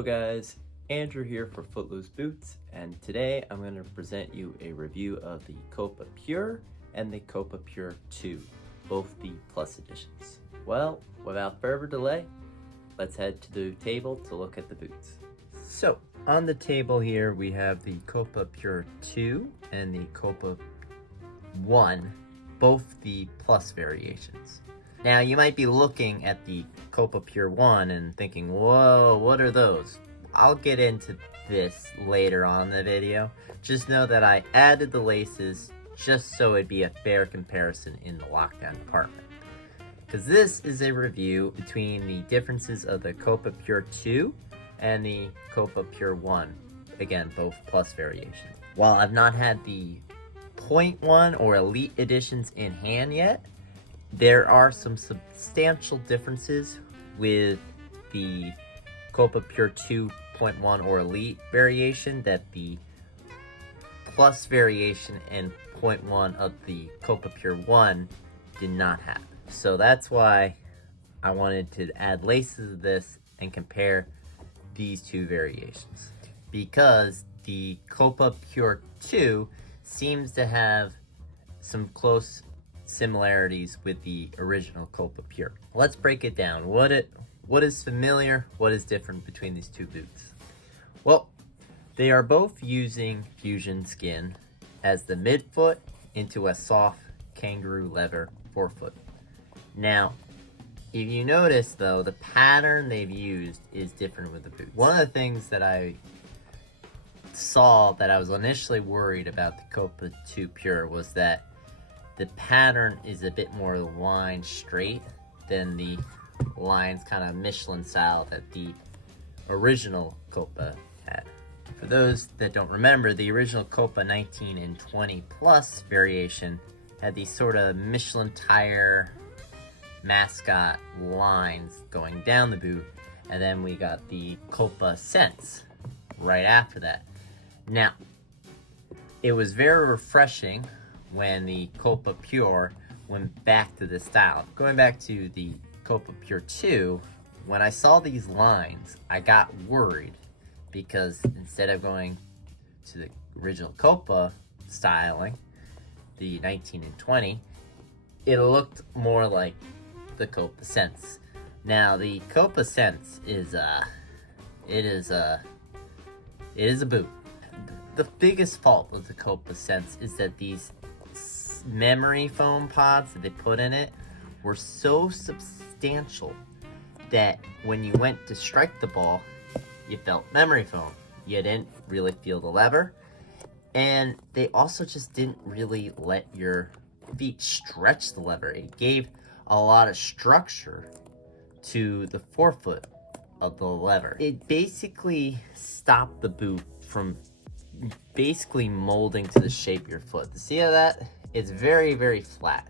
Hello guys, Andrew here for Footloose Boots, and today I'm going to present you a review of the Copa Pure and the Copa Pure 2, both the Plus editions. Well, without further delay, let's head to the table to look at the boots. So, on the table here we have the Copa Pure 2 and the Copa 1, both the Plus variations. Now, you might be looking at the Copa Pure 1 and thinking, whoa, what are those? I'll get into this later on in the video. Just know that I added the laces just so it'd be a fair comparison in the lockdown department. Because this is a review between the differences of the Copa Pure 2 and the Copa Pure 1. Again, both Plus variations. While I've not had the Point 1 or Elite editions in hand yet, there are some substantial differences with the Copa Pure 2.1 or Elite variation that the Plus variation and 0.1 of the Copa Pure 1 did not have. So that's why I wanted to add laces of this and compare these two variations. Because the Copa Pure 2 seems to have some close similarities with the original Copa Pure. Let's break it down. What is familiar, what is different between these two boots? Well, they are both using fusion skin as the midfoot into a soft kangaroo leather forefoot. Now, if you notice though, the pattern they've used is different with the boot. One of the things that I saw that I was initially worried about the Copa 2 Pure was that the pattern is a bit more line straight than the lines kind of Michelin style that the original Copa had. For those that don't remember, the original Copa 19 and 20 Plus variation had these sort of Michelin tire mascot lines going down the boot, and then we got the Copa Sense right after that. Now, it was very refreshing when the Copa Pure went back to this style. Going back to the Copa Pure 2, when I saw these lines, I got worried because instead of going to the original Copa styling, the 19 and 20, it looked more like the Copa Sense. Now, the Copa Sense is a boot. The biggest fault with the Copa Sense is that these memory foam pods that they put in it were so substantial that when you went to strike the ball, you felt memory foam. You didn't really feel the lever, and they also just didn't really let your feet stretch the lever. It gave a lot of structure to the forefoot of the lever. It basically stopped the boot from basically molding to the shape of your foot. See how that? It's very, very flat.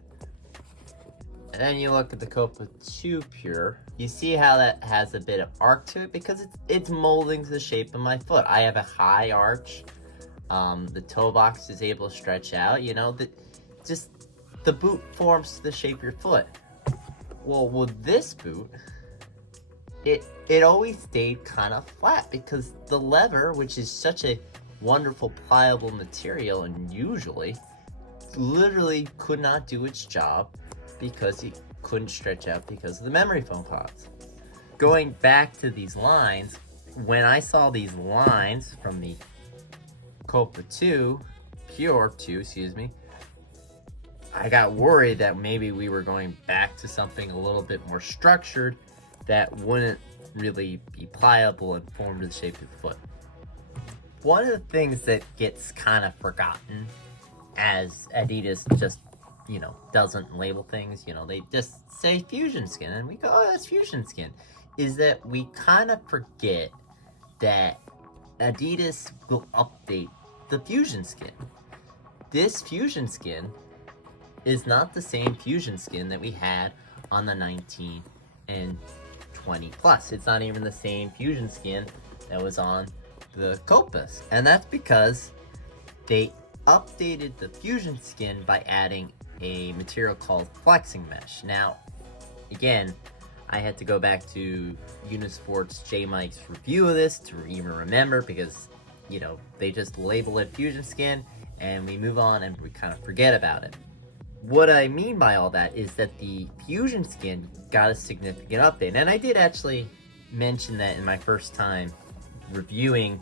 And then you look at the Copa 2 Pure, you see how that has a bit of arc to it because it's molding to the shape of my foot. I have a high arch. The toe box is able to stretch out, you know, the boot forms to the shape of your foot. Well, with this boot, it always stayed kind of flat because the leather, which is such a wonderful pliable material and usually literally could not do its job because it couldn't stretch out because of the memory foam pods. Going back to these lines, when I saw these lines from the Copa 2, Pure 2, I got worried that maybe we were going back to something a little bit more structured that wouldn't really be pliable and form to the shape of the foot. One of the things that gets kind of forgotten as Adidas just, doesn't label things, they just say fusion skin and we go, oh, that's fusion skin, is that we kind of forget that Adidas will update the fusion skin. This fusion skin is not the same fusion skin that we had on the 19 and 20 Plus. It's not even the same fusion skin that was on the Copas. And that's because they updated the fusion skin by adding a material called flexing mesh. Now, again, I had to go back to Unisport's J Mike's review of this to even remember, because, you know, they just label it Fusion Skin and we move on and we kind of forget about it. What I mean by all that is that the Fusion Skin got a significant update, and I did actually mention that in my first time reviewing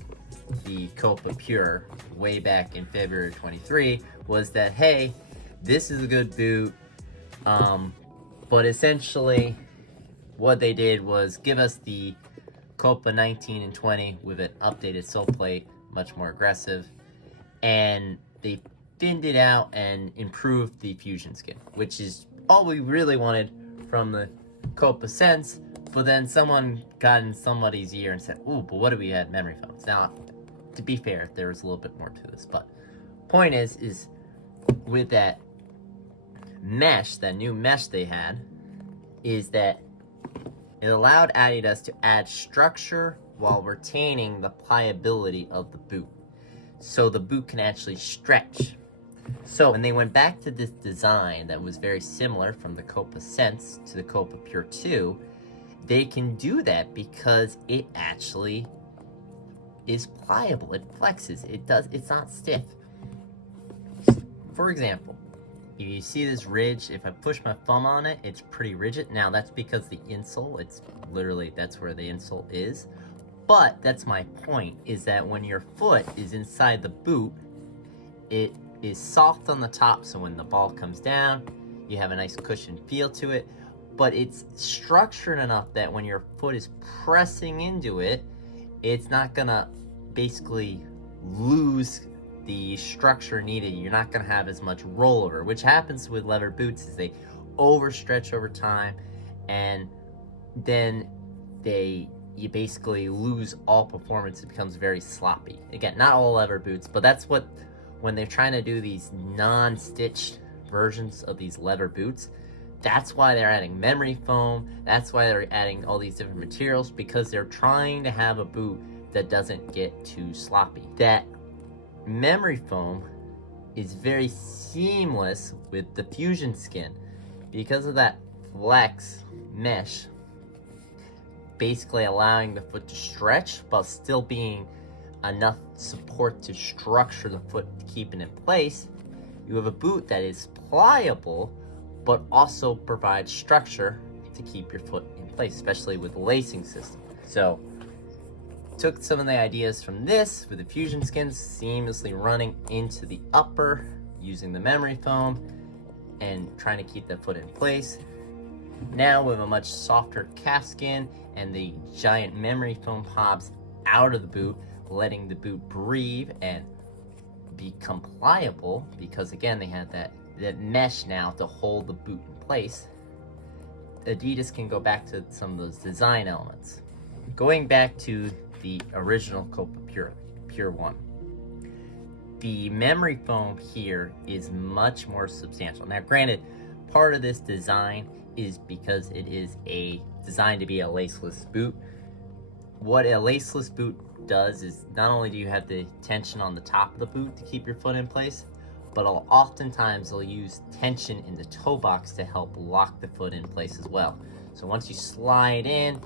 the Copa Pure way back in February 23, was that, hey, this is a good boot, but essentially what they did was give us the Copa 19 and 20 with an updated sole plate, much more aggressive, and they thinned it out and improved the Fusion Skin, which is all we really wanted from the Copa Sense. But then someone got in somebody's ear and said, ooh, but what if we had memory foams? Now, to be fair, there was a little bit more to this, but point is with that mesh, that new mesh they had, is that it allowed Adidas to add structure while retaining the pliability of the boot, so the boot can actually stretch. So when they went back to this design that was very similar from the Copa Sense to the Copa Pure 2, they can do that because it actually is pliable. It flexes. It's not stiff. For example, if you see this ridge, if I push my thumb on it, it's pretty rigid. Now that's because the insole, it's literally, that's where the insole is. But that's my point, is that when your foot is inside the boot, it is soft on the top, so when the ball comes down, you have a nice cushioned feel to it. But it's structured enough that when your foot is pressing into it, it's not gonna basically lose the structure needed. You're not gonna have as much rollover, which happens with leather boots, is they overstretch over time, and then you basically lose all performance. It becomes very sloppy. Again, not all leather boots, but that's what, when they're trying to do these non-stitched versions of these leather boots, that's why they're adding memory foam. That's why they're adding all these different materials, because they're trying to have a boot that doesn't get too sloppy. That memory foam is very seamless with the Fusion Skin because of that flex mesh, basically allowing the foot to stretch but still being enough support to structure the foot to keep it in place. You have a boot that is pliable but also provides structure to keep your foot in place, especially with the lacing system. So took some of the ideas from this with the Fusion Skins seamlessly running into the upper using the memory foam and trying to keep that foot in place. Now with a much softer calf skin and the giant memory foam pops out of the boot, letting the boot breathe and become pliable, because again they had that mesh now to hold the boot in place. Adidas can go back to some of those design elements. Going back to the original Copa Pure 1, the memory foam here is much more substantial. Now granted, part of this design is because it is designed to be a laceless boot. What a laceless boot does is not only do you have the tension on the top of the boot to keep your foot in place, but oftentimes they'll use tension in the toe box to help lock the foot in place as well. So once you slide in,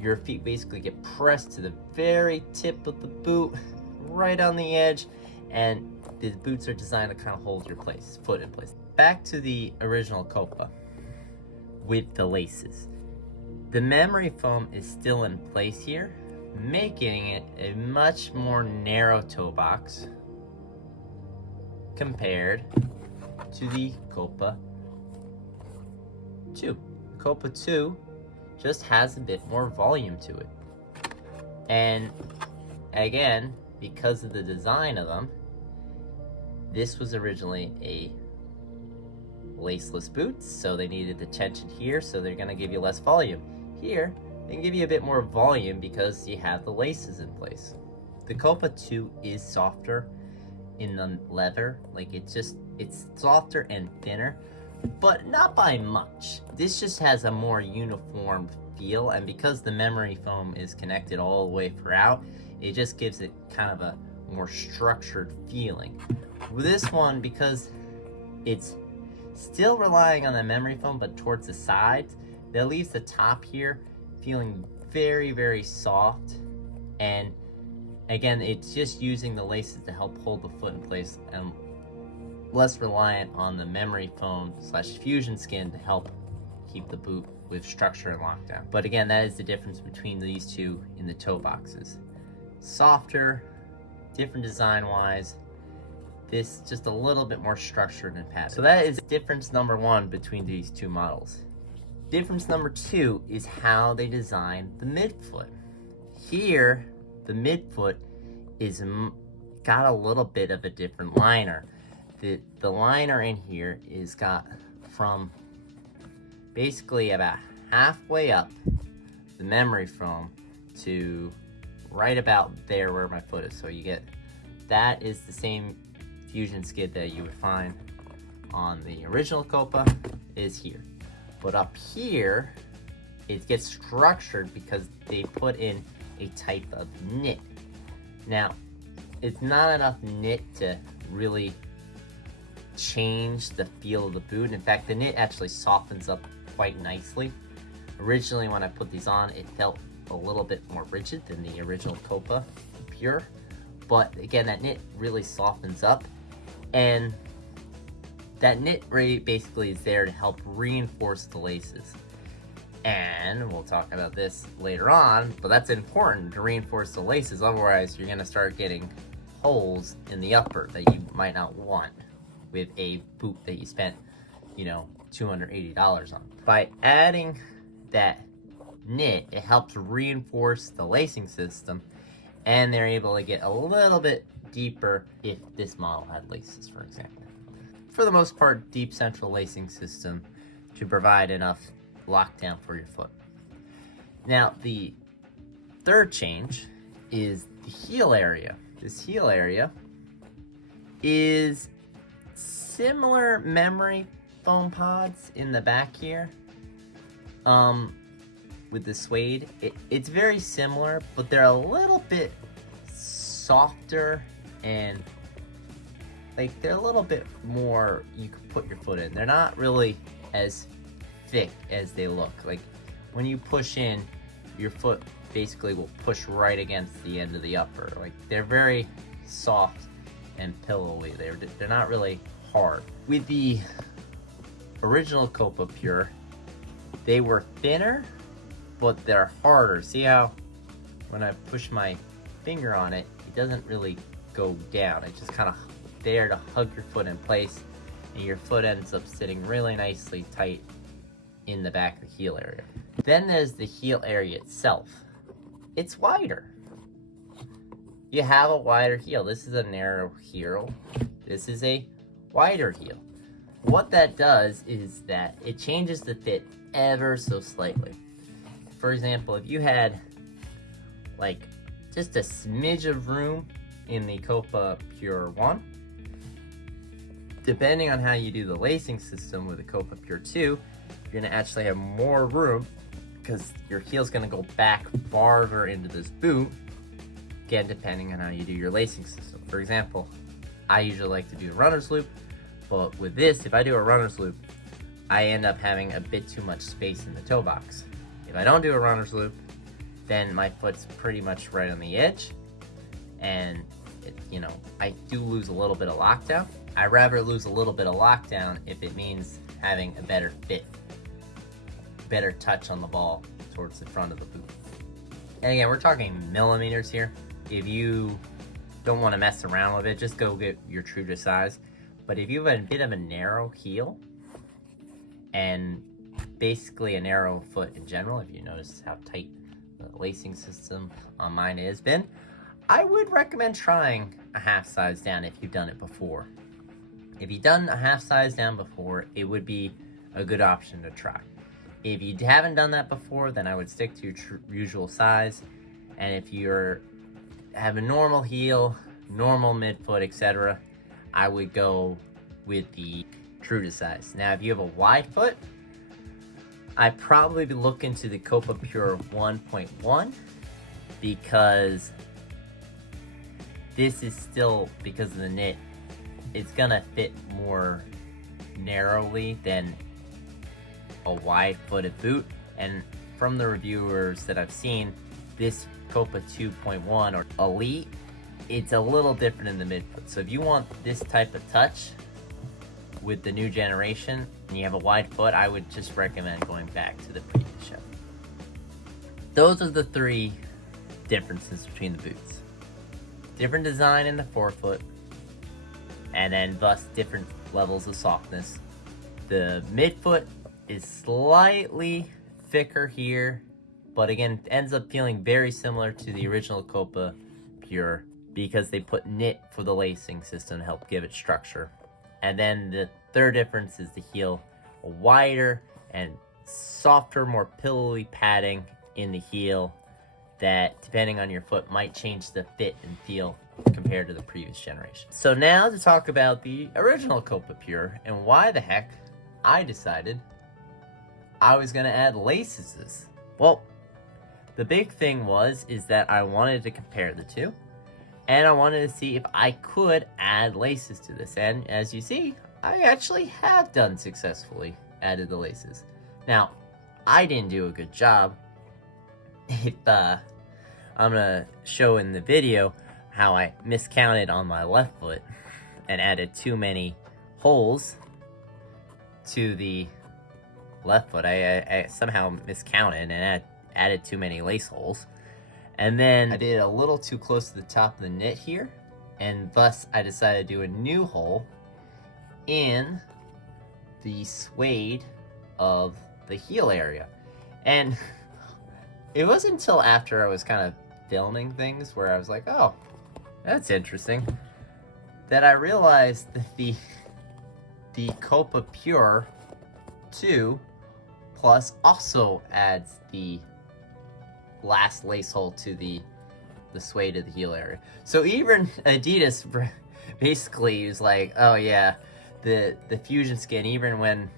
your feet basically get pressed to the very tip of the boot, right on the edge, and the boots are designed to kind of hold your foot in place. Back to the original Copa with the laces. The memory foam is still in place here, making it a much more narrow toe box compared to the Copa 2. Copa 2 just has a bit more volume to it. And again, because of the design of them, this was originally a laceless boot, so they needed the tension here, so they're gonna give you less volume. Here, they can give you a bit more volume because you have the laces in place. The Copa 2 is softer in the leather, like it's softer and thinner, but not by much. This just has a more uniform feel, and because the memory foam is connected all the way throughout, it just gives it kind of a more structured feeling. With this one, because it's still relying on the memory foam but towards the sides, that leaves the top here feeling very, very soft. And again, it's just using the laces to help hold the foot in place and less reliant on the memory foam / fusion skin to help keep the boot with structure and lockdown. But again, that is the difference between these two in the toe boxes. Softer, different design wise. This just a little bit more structured and padded. So that is difference number one between these two models. Difference number two is how they design the midfoot. Here, the midfoot is got a little bit of a different liner. The liner in here is got from basically about halfway up the memory foam to right about there where my foot is. So you get, that is the same fusion skid that you would find on the original Copa is here. But up here, it gets structured because they put in a type of knit. Now, it's not enough knit to really change the feel of the boot. In fact, the knit actually softens up quite nicely. Originally, when I put these on, it felt a little bit more rigid than the original Copa Pure. But again, that knit really softens up. And that knit basically is there to help reinforce the laces. And we'll talk about this later on, but that's important to reinforce the laces. Otherwise, you're gonna start getting holes in the upper that you might not want with a boot that you spent, you know, $280 on. By adding that knit, it helps reinforce the lacing system, and they're able to get a little bit deeper if this model had laces, for example. For the most part, deep central lacing system to provide enough lockdown for your foot. Now, the third change is the heel area. This heel area is similar memory foam pods in the back here with the suede. It's very similar, but they're a little bit softer and like they're a little bit more you can put your foot in. They're not really as thick as they look. Like when you push in, your foot basically will push right against the end of the upper. Like they're very soft and pillowy. They're not really hard. With the original Copa Pure, they were thinner, but they're harder. See how when I push my finger on it, it doesn't really go down. It's just kind of there to hug your foot in place, and your foot ends up sitting really nicely tight in the back of the heel area. Then there's the heel area itself. It's wider. You have a wider heel. This is a narrow heel. This is a wider heel. What that does is that it changes the fit ever so slightly. For example, if you had like just a smidge of room in the Copa Pure 1, depending on how you do the lacing system with the Copa Pure 2, you're gonna actually have more room because your heel's gonna go back farther into this boot, again, depending on how you do your lacing system. For example, I usually like to do the runner's loop, but with this, if I do a runner's loop, I end up having a bit too much space in the toe box. If I don't do a runner's loop, then my foot's pretty much right on the edge, and I do lose a little bit of lockdown. I'd rather lose a little bit of lockdown if it means having a better fit, better touch on the ball towards the front of the boot. And again, we're talking millimeters here. If you don't want to mess around with it, just go get your true to size. But if you have a bit of a narrow heel and basically a narrow foot in general, if you notice how tight the lacing system on mine has been, I would recommend trying a half size down if you've done it before. If you've done a half size down before, it would be a good option to try. If you haven't done that before, then I would stick to your usual size. And if you're have a normal heel, normal midfoot, etc., I would go with the true to size. Now, if you have a wide foot, I'd probably be looking to the Copa Pure 1.1 because this is still, because of the knit, it's gonna fit more narrowly than a wide-footed boot. And from the reviewers that I've seen, this Copa 2.1 or Elite, it's a little different in the midfoot. So if you want this type of touch with the new generation and you have a wide foot, I would just recommend going back to the previous show. Those are the three differences between the boots. Different design in the forefoot, and then thus different levels of softness. The midfoot is slightly thicker here, but again, ends up feeling very similar to the original Copa Pure because they put knit for the lacing system to help give it structure. And then the third difference is the heel, a wider and softer, more pillowy padding in the heel that, depending on your foot, might change the fit and feel compared to the previous generation. So now to talk about the original Copa Pure and why the heck I decided I was gonna add laces to this. Well, the big thing is that I wanted to compare the two, and I wanted to see if I could add laces to this. And as you see, I actually have done successfully added the laces. Now, I didn't do a good job. If I'm gonna show in the video how I miscounted on my left foot and added too many holes to the left foot. I somehow miscounted and added too many lace holes. And then I did a little too close to the top of the knit here, and thus I decided to do a new hole in the suede of the heel area. And it wasn't until after I was kind of filming things where I was like, oh, that's interesting, that I realized that the Copa Pure 2 Plus also adds the last lace hole to the suede of the heel area. So even Adidas basically was like, oh yeah, the fusion skin, even when,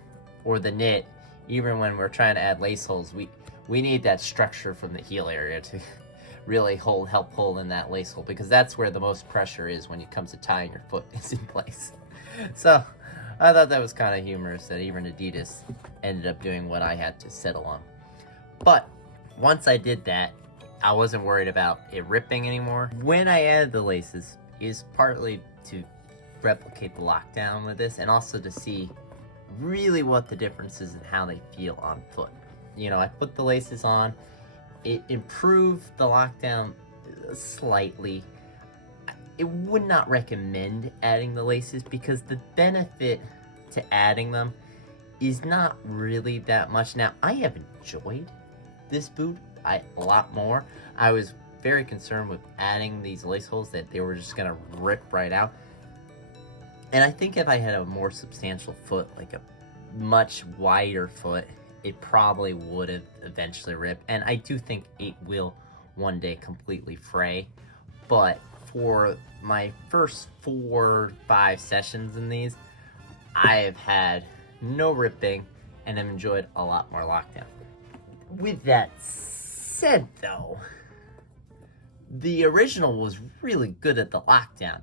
or the knit, even when we're trying to add lace holes, we need that structure from the heel area to really help hold in that lace hole, because that's where the most pressure is when it comes to tying your foot is in place. So I thought that was kind of humorous that even Adidas ended up doing what I had to settle on. But once I did that, I wasn't worried about it ripping anymore. When I added the laces is partly to replicate the lockdown with this, and also to see really what the difference is in how they feel on foot. You know, I put the laces on, it improved the lockdown slightly. I would not recommend adding the laces because the benefit to adding them is not really that much. Now, I have enjoyed this boot a lot more. I was very concerned with adding these lace holes that they were just gonna rip right out. And I think if I had a more substantial foot, like a much wider foot, it probably would have eventually ripped. And I do think it will one day completely fray. But for my first 4 or 5 sessions in these, I have had no ripping and have enjoyed a lot more lockdown. With that said though, the original was really good at the lockdown.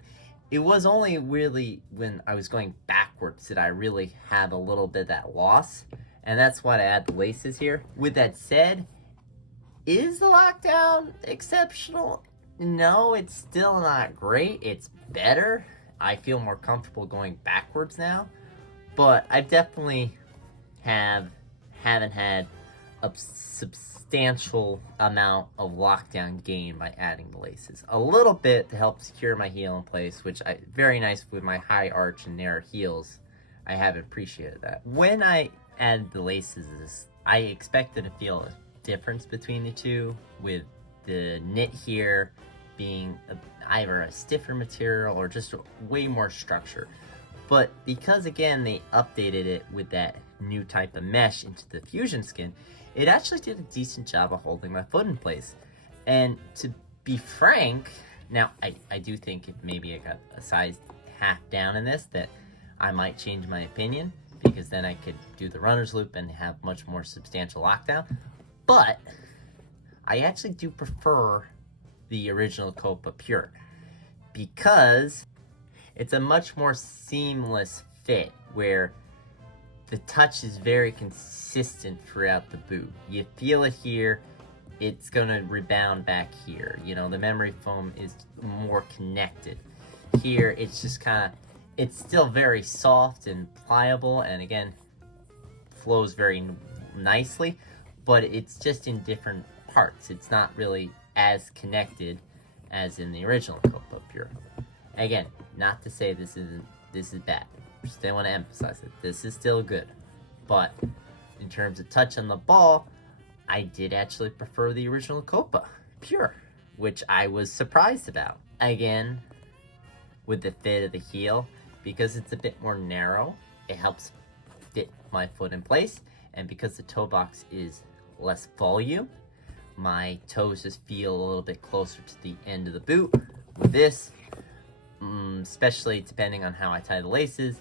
It was only really when I was going backwards that I really had a little bit of that loss, and that's why I add the laces here. With that said, is the lockdown exceptional? No, it's still not great. It's better. I feel more comfortable going backwards now, but I definitely haven't had a substantial amount of lockdown gain by adding the laces. A little bit to help secure my heel in place, which very nice with my high arch and narrow heels. I have appreciated that. When I added the laces, I expected to feel a difference between the two, with the knit here being either a stiffer material or just way more structure. But because again they updated it with that new type of mesh into the fusion skin, it actually did a decent job of holding my foot in place. And to be frank, now I do think if maybe I got a size half down in this, that I might change my opinion, because then I could do the runner's loop and have much more substantial lockdown. But I actually do prefer the original Copa Pure because it's a much more seamless fit, where the touch is very consistent throughout the boot. You feel it here, it's gonna rebound back here. You know, the memory foam is more connected. Here, it's just kind of, it's still very soft and pliable, and again, flows very nicely, but it's just in different parts. It's not really as connected as in the original Copa Pure. Again, not to say this is bad. Just want to emphasize it. This is still good, but in terms of touch on the ball, I did actually prefer the original Copa Pure, which I was surprised about. Again, with the fit of the heel, because it's a bit more narrow, it helps fit my foot in place, and because the toe box is less volume, my toes just feel a little bit closer to the end of the boot. With this, especially depending on how I tie the laces,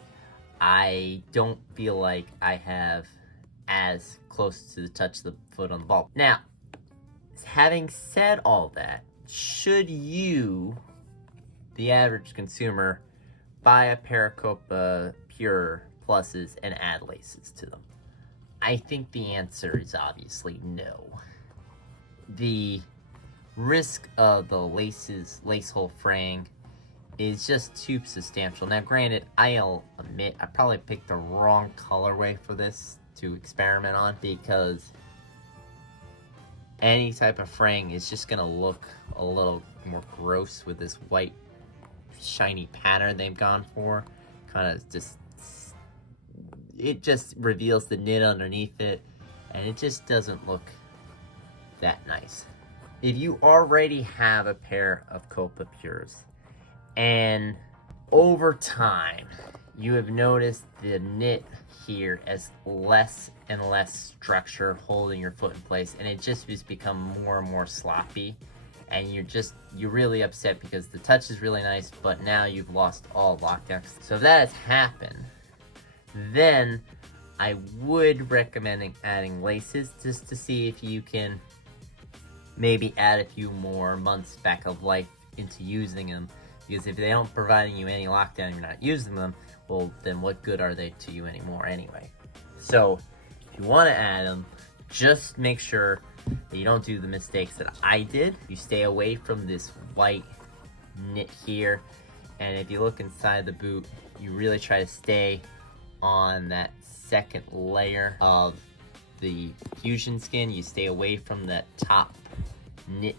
I don't feel like I have as close to the touch of the foot on the ball. Now, having said all that, should you, the average consumer, buy a pair of Copa Pure Pluses and add laces to them? I think the answer is obviously no. The risk of the lace hole fraying is just too substantial. Now granted, I'll admit I probably picked the wrong colorway for this to experiment on, because any type of fraying is just gonna look a little more gross with this white shiny pattern they've gone for. Kind of just, it just reveals the knit underneath it, and it just doesn't look that nice. If you already have a pair of Copa Pures, and over time you have noticed the knit here as less and less structure holding your foot in place, and it just has become more and more sloppy, and you're really upset because the touch is really nice, but now you've lost all lockdown. So if that has happened, then I would recommend adding laces just to see if you can maybe add a few more months back of life into using them. Because if they don't providing you any lockdown and you're not using them, well, then what good are they to you anymore anyway? So if you want to add them, just make sure that you don't do the mistakes that I did. You stay away from this white knit here, and if you look inside the boot, you really try to stay on that second layer of the fusion skin. You stay away from that top knit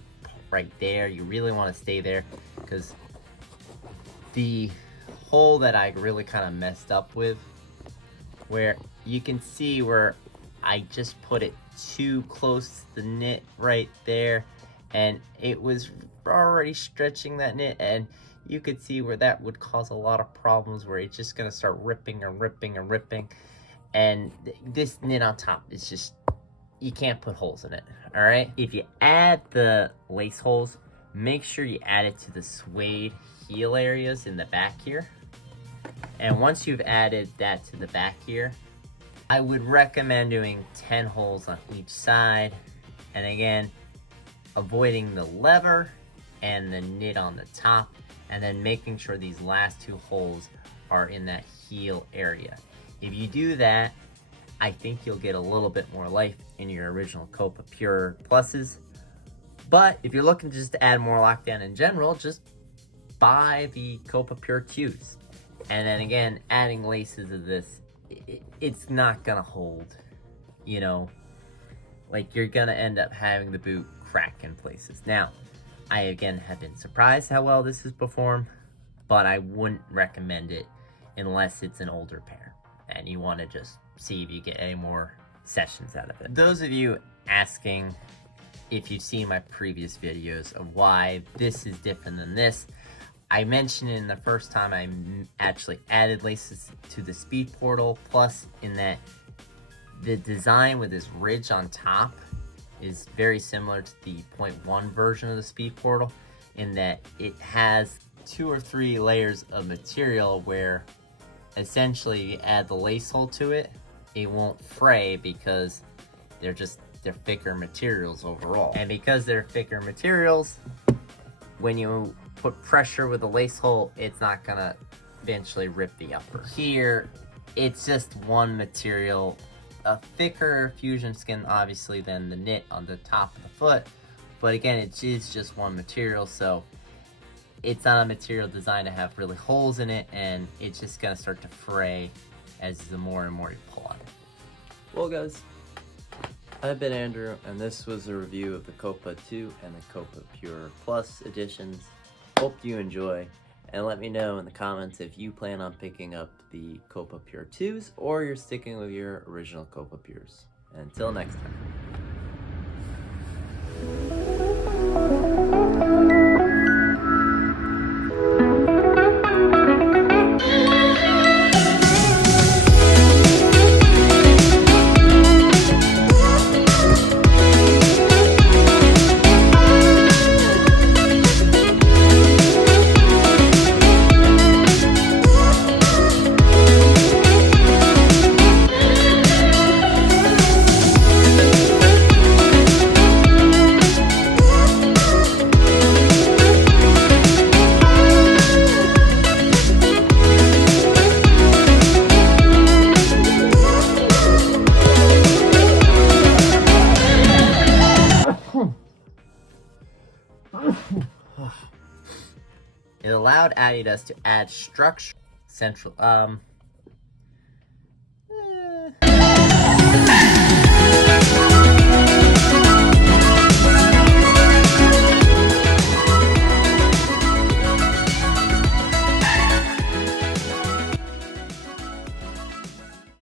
right there. You really want to stay there, because the hole that I really kind of messed up with, where you can see where I just put it too close to the knit right there, and it was already stretching that knit, and you could see where that would cause a lot of problems, where it's just going to start ripping and ripping and ripping, and this knit on top is just, you can't put holes in it. All right, if you add the lace holes, make sure you add it to the suede heel areas in the back here. And once you've added that to the back here, I would recommend doing 10 holes on each side, and again, avoiding the lever and the knit on the top, and then making sure these last 2 holes are in that heel area. If you do that, I think you'll get a little bit more life in your original Copa Pure Pluses. But if you're looking just to add more lockdown in general, just buy the Copa Pure 2s. And then again, adding laces of this, it's not gonna hold, you know, like you're gonna end up having the boot crack in places. Now, I again have been surprised how well this has performed, but I wouldn't recommend it unless it's an older pair and you want to just see if you get any more sessions out of it. Those of you asking if you've seen my previous videos of why this is different than this, I mentioned in the first time I actually added laces to the speed portal, plus in that the design with this ridge on top is very similar to the 0.1 version of the speed portal, in that it has 2 or 3 layers of material where essentially you add the lace hole to it, it won't fray because they're thicker materials overall. And because they're thicker materials, when you put pressure with the lace hole, it's not gonna eventually rip the upper. Here, it's just one material, a thicker fusion skin obviously than the knit on the top of the foot, but again, it is just one material, so it's not a material designed to have really holes in it, and it's just gonna start to fray as the more and more you pull on it. Well guys, I've been Andrew, and this was a review of the Copa 2 and the Copa Pure Plus editions. Hope you enjoy, and let me know in the comments if you plan on picking up the Copa Pure 2s or you're sticking with your original Copa Pures. Until next time. It allowed Adidas to add structure central